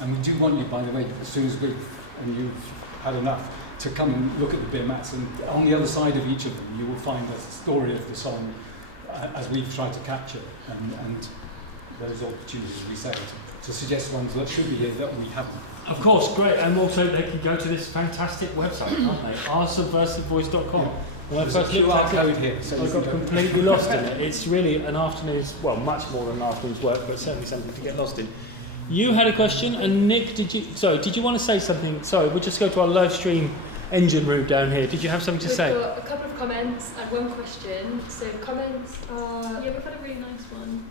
And we do want you, by the way, as soon as you've had enough, to come and look at the beer mats, and on the other side of each of them you will find the story of the song as we've tried to capture, and those opportunities, as we say, to suggest ones that should be here that we haven't. Of course, great. And also they can go to this fantastic website, can't they? oursubversivevoice.com. Yeah. When I There's a first looked QR at code it, here, so I got completely lost in it. It's really an afternoon's, well, much more than an afternoon's work, but certainly something to get lost in. You had a question, and Nick, did you want to say something? Sorry, we'll just go to our live stream engine room down here. Did you have something to say? We've got a couple of comments and one question. So comments are... Yeah, we've had a really nice one.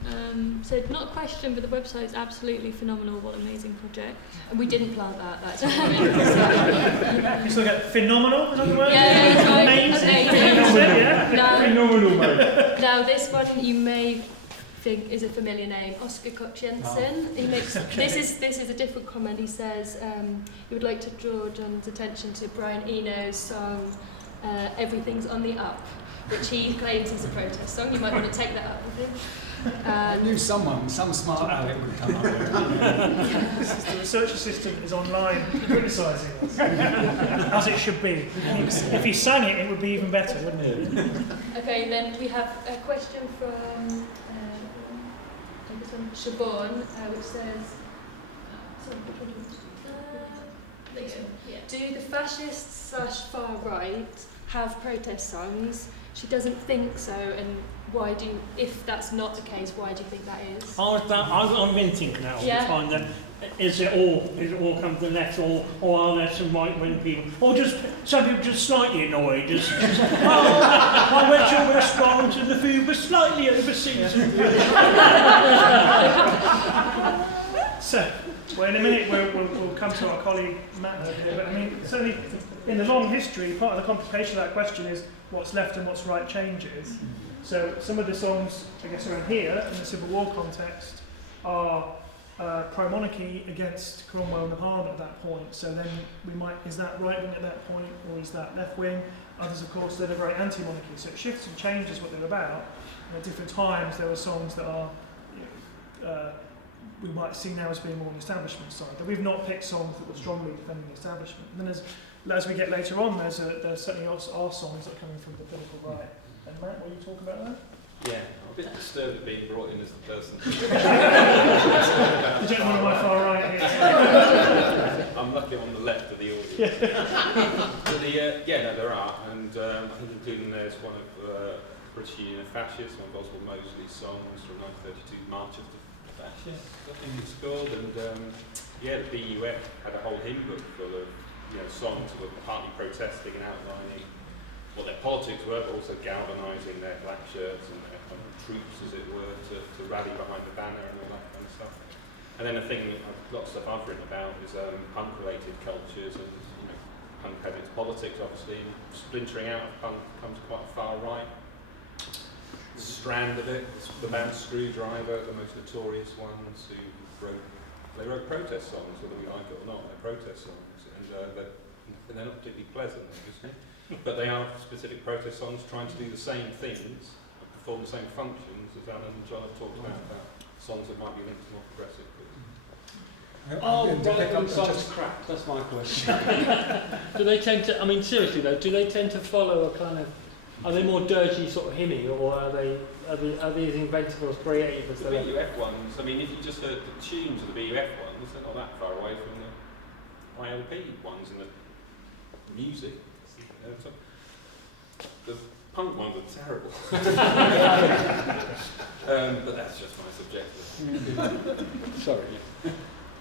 So not a question, but the website is absolutely phenomenal. What an amazing project. And we didn't plan that, that's You still get phenomenal, is that the word? Yeah, that's right. Amazing. Phenomenal, mate. Now this one you may think is a familiar name, Oscar Koch Jensen. He makes this is a different comment. He says he would like to draw John's attention to Brian Eno's song "Everything's on the Up," which he claims is a protest song. You might want to take that up with him. I knew some smart aleck would come up with it. The research assistant is online criticising us, as it should be. If he sang it, it would be even better, wouldn't it? Okay, then we have a question from Siobhan, which says, do the fascists / far right have protest songs? She doesn't think so, and why do you, if that's not the case, why do you think that is? I'm been thinking that all the time. That is it all come to the left, or are there some right-wing people, or just some people just slightly annoyed? I went to a restaurant and the food was slightly overseasoned. So, well, in a minute we'll come to our colleague Matt over here, but I mean, certainly in the long history, part of the complication of that question is what's left and what's right changes. So some of the songs, I guess, around here in the Civil War context are pro-monarchy against Cromwell and the Parliament at that point. So then is that right-wing at that point, or is that left-wing? Others, of course, they're very anti-monarchy. So it shifts and changes what they're about. And at different times, there were songs that are, we might see now as being more on the establishment side. But we've not picked songs that were strongly defending the establishment. And then as we get later on, there's certainly are songs that are coming from the political right. And Matt, will you talk about that? Yeah, I'm a bit disturbed at being brought in as the person. The gentleman on my far right here. I'm lucky I'm on the left of the audience. But there are, and I think including there's one of British Union of Fascists, one of Oswald Mosley's songs from 1932, March of the Fascists, I think it's called, and the BUF had a whole hymn book full of songs that were partly protesting and outlining what their politics were, but also galvanising their black shirts and their troops, as it were, to rally behind the banner and all that kind of stuff. And then a thing, a lot of stuff I've written about is punk-related cultures, and punk had its politics, obviously, and splintering out of punk comes quite far right. Strand of it, the band Screwdriver, the most notorious ones, who wrote protest songs, whether we like it or not, they're protest songs, and they're not particularly pleasant, obviously. But they are specific protest songs trying to do the same things and perform the same functions as Alan and John have talked about songs that might be linked to more progressive causes. Songs crap, that's my question. Do they tend to, seriously though, do they tend to follow a kind of Are they more dirgy, sort of hymny, or are they as inventive or as creative as The the BUF ones, I mean, if you just heard the tunes of the BUF ones, they're not that far away from the ILP ones and the music. So the punk ones are terrible. But that's just my subjective. Sorry.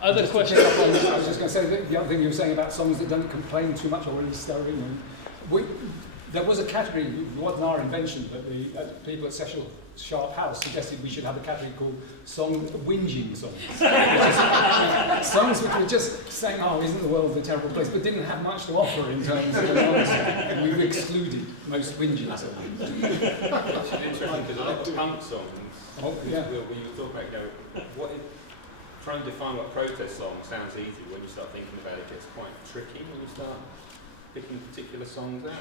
Other Just questions? to pick up on that, I was just going to say that the other thing you were saying about songs that don't complain too much or really stir in. There was a category, it wasn't our invention, but the people at Cecil Sharp House suggested we should have a category called whinging songs. Songs which were just saying, oh, isn't the world a terrible place, but didn't have much to offer in terms of an answer. And we've excluded most whinging songs. It's interesting because a lot of punk songs, Oh, yeah. we were talking about trying to define what protest song sounds easy. When you start thinking about it, it gets quite tricky when you start picking particular songs out.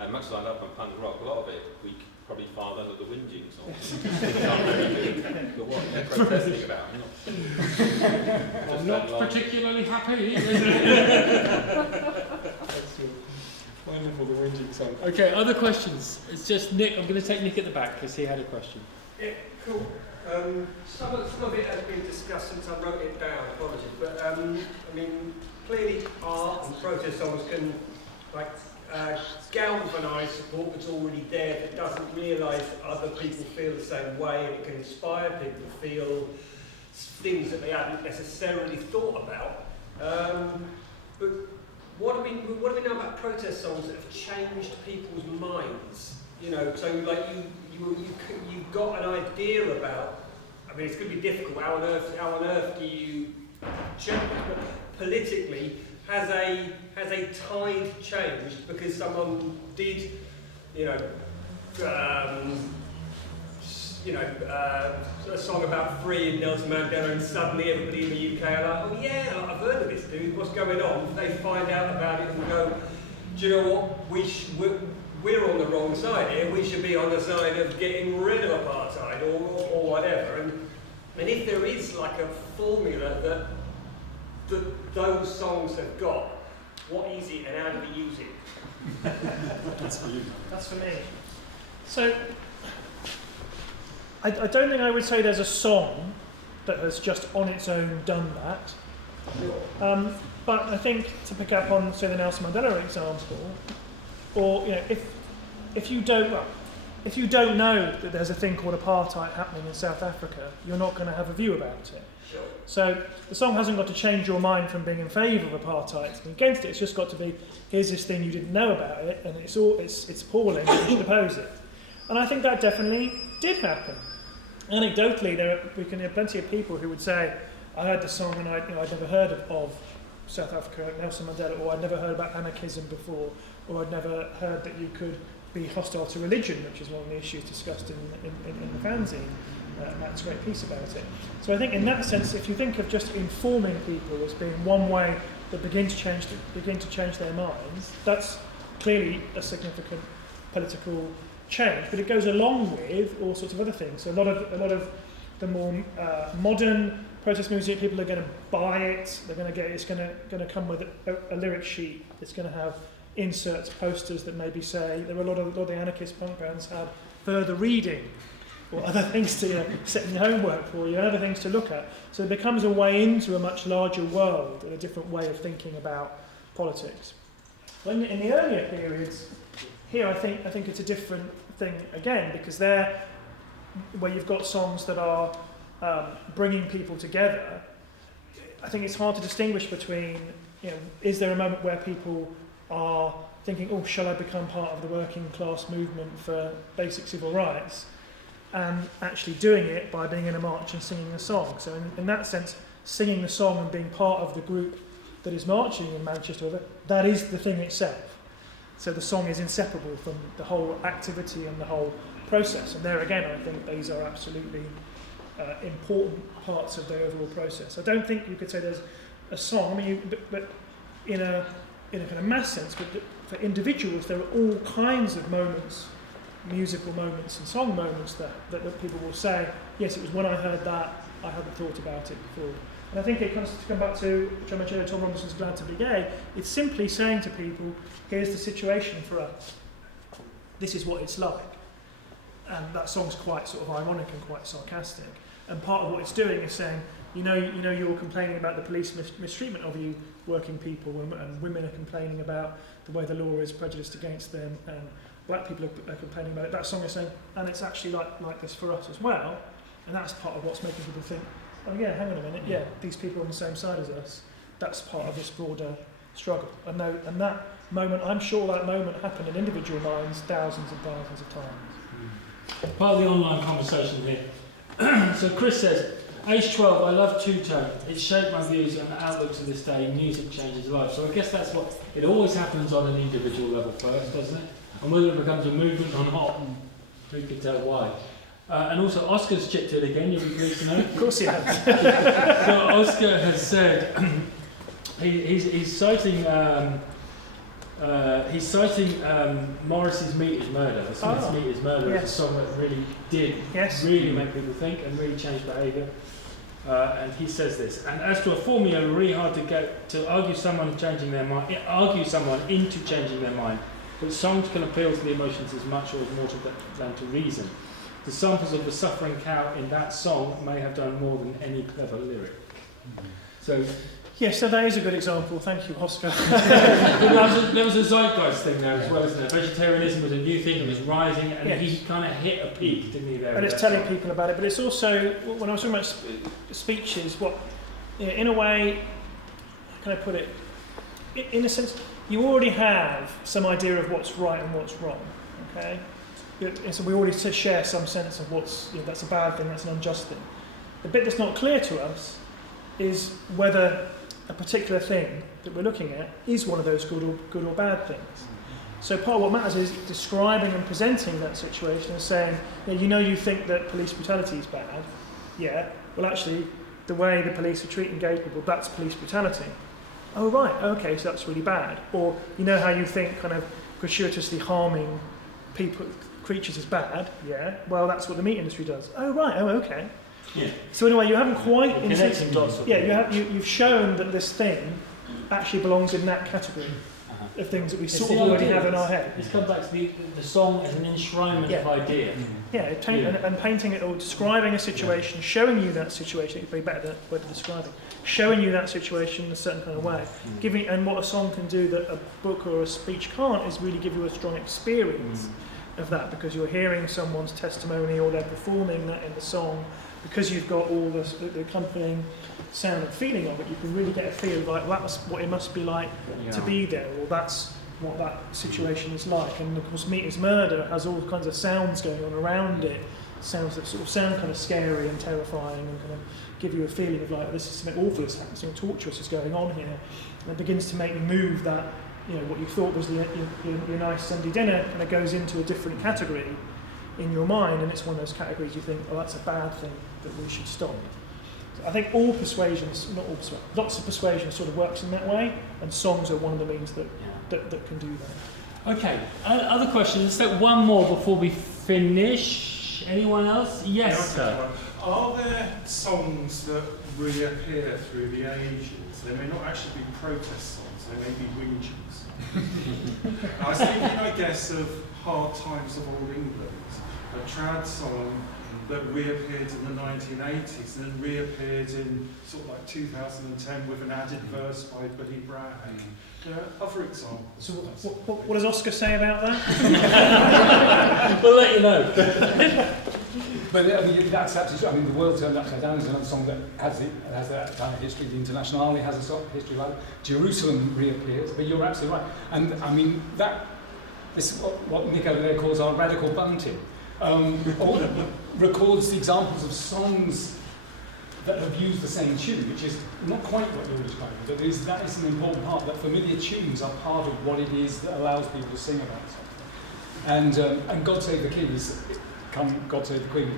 And much as I love my punk rock, a lot of it we could probably file under the whinging songs. But what they're protesting about, I'm not particularly happy. Wonderful, the whinging song. Okay, other questions? It's just Nick. I'm going to take Nick at the back because he had a question. Yeah, cool. Some of it has been discussed since I wrote it down, apologies. But I mean, clearly art and protest songs can galvanise support that's already there that doesn't realise that other people feel the same way, and it can inspire people to feel things that they hadn't necessarily thought about. But what do we know about protest songs that have changed people's minds? You know, so like you got an idea about. I mean, it's going to be difficult. How on earth do you change? But politically, has a tide changed because someone did, a song about freeing Nelson Mandela, and suddenly everybody in the UK are like, oh yeah, I've heard of this dude. What's going on? They find out about it and go, do you know what? We're on the wrong side here. We should be on the side of getting rid of apartheid or whatever. And if there is like a formula that those songs have got, what is it and how do we use it? That's for you. That's for me. So, I don't think I would say there's a song that has just on its own done that. But I think to pick up on, say, the Nelson Mandela example, or if you don't know that there's a thing called apartheid happening in South Africa, you're not going to have a view about it. Sure. So the song hasn't got to change your mind from being in favour of apartheid to against it. It's just got to be, here's this thing you didn't know about it, and it's appalling, and you should oppose it. And I think that definitely did happen. Anecdotally, we can hear plenty of people who would say, I heard the song and I'd never heard of South Africa, Nelson Mandela, or I'd never heard about anarchism before, or I'd never heard that you could be hostile to religion, which is one of the issues discussed in the fanzine. Matt's great piece about it. So I think in that sense, if you think of just informing people as being one way that begin to change their minds, that's clearly a significant political change. But it goes along with all sorts of other things. So a lot of the more modern protest music, people are going to buy it. They're going to get it's going to come with a lyric sheet. It's going to have inserts, posters that maybe say there were a lot of the anarchist punk bands had further reading or other things to set in your homework for you and other things to look at. So it becomes a way into a much larger world and a different way of thinking about politics. When in the earlier periods, here I think it's a different thing again, because there, where you've got songs that are bringing people together, I think it's hard to distinguish between, is there a moment where people are thinking, oh, shall I become part of the working class movement for basic civil rights, and actually doing it by being in a march and singing a song. So in that sense, singing the song and being part of the group that is marching in Manchester, that is the thing itself. So the song is inseparable from the whole activity and the whole process. And there again, I think these are absolutely important parts of the overall process. I don't think you could say there's a song, but in a kind of mass sense, but for individuals, there are all kinds of moments, musical moments and song moments that people will say, yes, it was when I heard that, I hadn't thought about it before. And I think it comes to come back to, which I mentioned, Tom Robinson's Glad to Be Gay, it's simply saying to people, here's the situation for us. this is what it's like. And that song's quite sort of ironic and quite sarcastic. And part of what it's doing is saying, you're complaining about the police mistreatment of you working people, and women are complaining about the way the law is prejudiced against them, and black people are complaining about it. That song is saying, and it's actually like this for us as well. And that's part of what's making people think, oh yeah, hang on a minute, yeah, these people are on the same side as us. That's part of this broader struggle. And that moment, I'm sure that moment happened in individual minds thousands and thousands of times. Part of the online conversation here. So Chris says, age 12, I love two-tone. It shaped my views and outlook to this day. Music changes lives. So I guess that's what, it always happens on an individual level first, doesn't it? And whether it becomes a movement or not, who can tell why. And also, Oscar's chipped in again, you'll be pleased to know. Of course he has. So Oscar has said, he's citing Morrissey's Meet His Murder. The Smiths' Meet His Murder is a song that really did really make people think and really change behaviour. And he says this, and as to a formula, really hard to argue someone into changing their mind, but songs can appeal to the emotions as much or as more than to reason. The samples of the suffering cow in that song may have done more than any clever lyric. So, yes, so that is a good example. Thank you, Oscar. there was a zeitgeist thing there as well, isn't there? Vegetarianism was a new thing that was rising, and he kind of hit a peak, didn't he? There, and it's telling people about it, but it's also, when I was talking about speeches, in a way, how can I put it? In a sense, you already have some idea of what's right and what's wrong. Okay. So we already share some sense of that's a bad thing, that's an unjust thing. The bit that's not clear to us is whether a particular thing that we're looking at is one of those good or bad things. So part of what matters is describing and presenting that situation and saying, you think that police brutality is bad. Yeah, well actually, the way the police are treating gay people, that's police brutality. Oh right, okay, so that's really bad. Or how you think kind of gratuitously harming creatures is bad, well that's what the meat industry does. Oh right, okay. Yeah. So in a way you haven't quite you've shown that this thing actually belongs in that category of things that we sort of already have in our head. This comes back to the song as an enshrinement of idea. And painting it or describing a situation, showing you that situation, it'd be better than word to describe it, showing you that situation in a certain kind of way. And what a song can do that a book or a speech can't is really give you a strong experience of that, because you're hearing someone's testimony or they're performing that in the song, because you've got all the accompanying sound and feeling of it, you can really get a feel of like, that's what it must be like to be there, or that's what that situation is like. And of course Meet His Murder has all kinds of sounds going on around it, sounds that sort of sound kind of scary and terrifying and kind of give you a feeling of like, this is something awful is happening, something torturous is going on here. And it begins to make you move that, what you thought was your nice Sunday dinner kind of goes into a different category in your mind, and it's one of those categories you think, oh, that's a bad thing that we should stop. So I think lots of persuasion sort of works in that way, and songs are one of the means that can do that. Okay, other questions? Let's take one more before we finish. Anyone else? Yes, sir. Are there songs that reappear through the ages? They may not actually be protest songs, they may be whinges. I was thinking, I guess, of Hard Times of Old England, a trad song that reappeared in the 1980s and then reappeared in sort of like 2010 with an added verse by Buddy Bragg. Other examples. So what does Oscar say about that? We'll let you know. But that's absolutely true. The World Turned Upside Down is another song that has that kind of history. The Internationale has a song history like that. Jerusalem reappears, but you're absolutely right. And this is what Nick over there calls our radical bunting. Records the examples of songs that have used the same tune, which is not quite what you're describing, but that is an important part, that familiar tunes are part of what it is that allows people to sing about something. And God Save the Kings, God Save the Queen,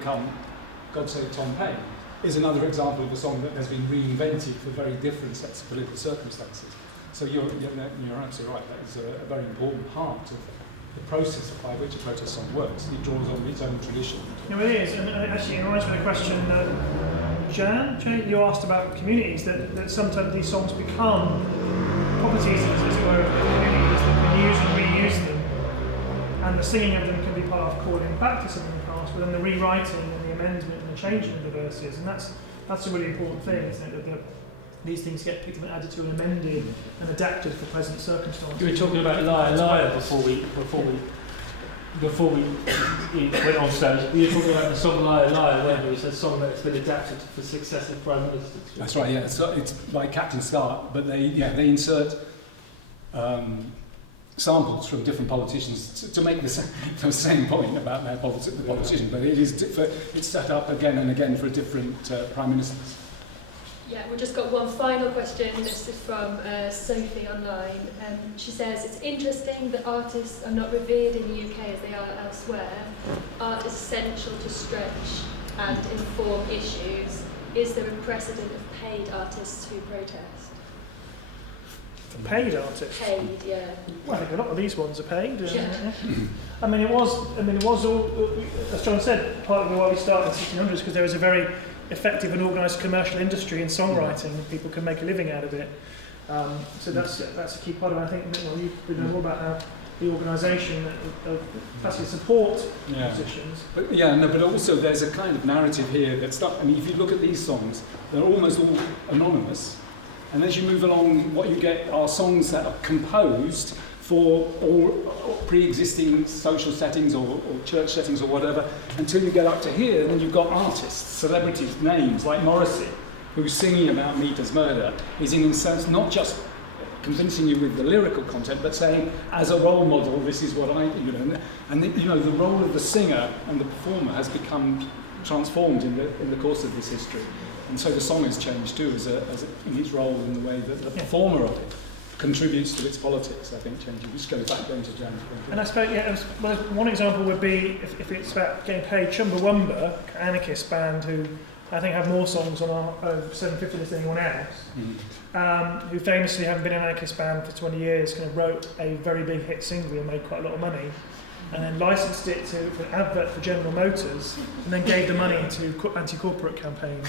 God Save Tom Paine, is another example of a song that has been reinvented for very different sets of political circumstances. So you're absolutely right, that is a very important part of the process by which a protest song works. It draws on its own tradition. No, it is, and actually it reminds me of a question Jan, you asked about communities, that sometimes these songs become properties, as it were, of communities that can use and reuse them and the singing of them can be part of calling back to something in the past, but then the rewriting and the amendment and the changing of the verses, and that's a really important thing, isn't it? That these things get picked up and added to and amended and adapted for present circumstances. You were talking about Liar Liar before we went on stage. We were talking about the song Liar Liar, weren't we? It's a song that's been adapted for successive prime ministers. That's right, yeah. So it's by Captain Scott, but they insert samples from different politicians to make the same point about the politician, but it's set up again and again for different prime ministers. Yeah, we've just got one final question. This is from Sophie online. She says, it's interesting that artists are not revered in the UK as they are elsewhere. Art is essential to stretch and inform issues. Is there a precedent of paid artists who protest? Paid artists? Paid, yeah. Well, I think a lot of these ones are paid. Yeah. I mean, it was all, as John said, partly why we started in the 1600s, because there was a very effective and organised commercial industry in songwriting. People can make a living out of it. So that's a key part of it. I think you know more about how the organisation of classical support musicians. But also there's a kind of narrative here that's not. I mean, if you look at these songs, they're almost all anonymous. And as you move along, what you get are songs that are composed for all pre-existing social settings or church settings or whatever, until you get up to here, and then you've got artists, celebrities, names like Morrissey, who's singing about Mita's murder, is in a sense not just convincing you with the lyrical content, but saying, as a role model, this is what I do. And the role of the singer and the performer has become transformed in the course of this history. And so the song has changed too, as in its role in the way that the performer of it contributes to its politics, I think, changing. Which goes back going to Jan's point. And I suppose, one example would be, if it's about getting paid, Chumbawamba, an anarchist band who I think have more songs on our 750 list than anyone else, who famously, having been an anarchist band for 20 years, kind of wrote a very big hit single and made quite a lot of money, and then licensed it for an advert for General Motors, and then gave the money to anti-corporate campaigns.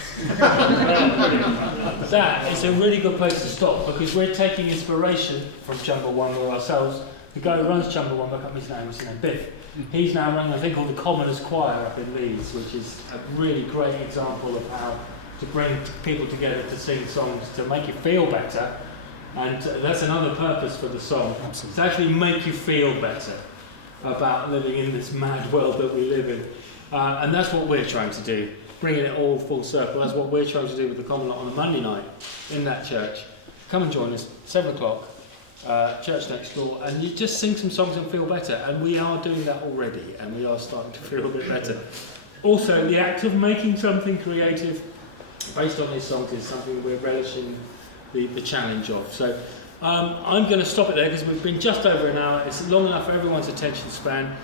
That is a really good place to stop, because we're taking inspiration from Chumbawamba ourselves. The guy who runs Chumbawamba, I can't remember his name, what's his name? Biff. He's now running a thing called the Commoners Choir up in Leeds, which is a really great example of how to bring people together to sing songs to make you feel better. And that's another purpose for the song. Absolutely. To actually make you feel better about living in this mad world that we live in. And that's what we're trying to do, bringing it all full circle. That's what we're trying to do with the Common Lot on a Monday night in that church. Come and join us, 7 o'clock, church next door, and you just sing some songs and feel better. And we are doing that already, and we are starting to feel a bit better. Also, the act of making something creative based on these songs is something we're relishing the challenge of. So I'm going to stop it there, because we've been just over an hour. It's long enough for everyone's attention span.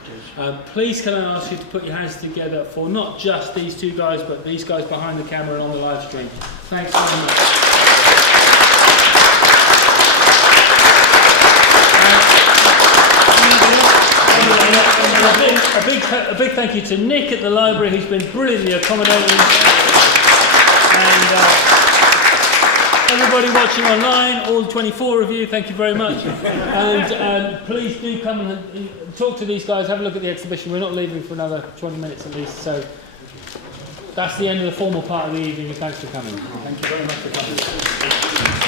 Please can I ask you to put your hands together for not just these two guys, but these guys behind the camera and on the live stream. Thanks very much. A big thank you to Nick at the library, who's been brilliantly accommodating. And everybody watching online, all 24 of you, thank you very much. And please do come and talk to these guys, have a look at the exhibition. We're not leaving for another 20 minutes at least, so that's the end of the formal part of the evening, and thanks for coming. Thank you very much for coming.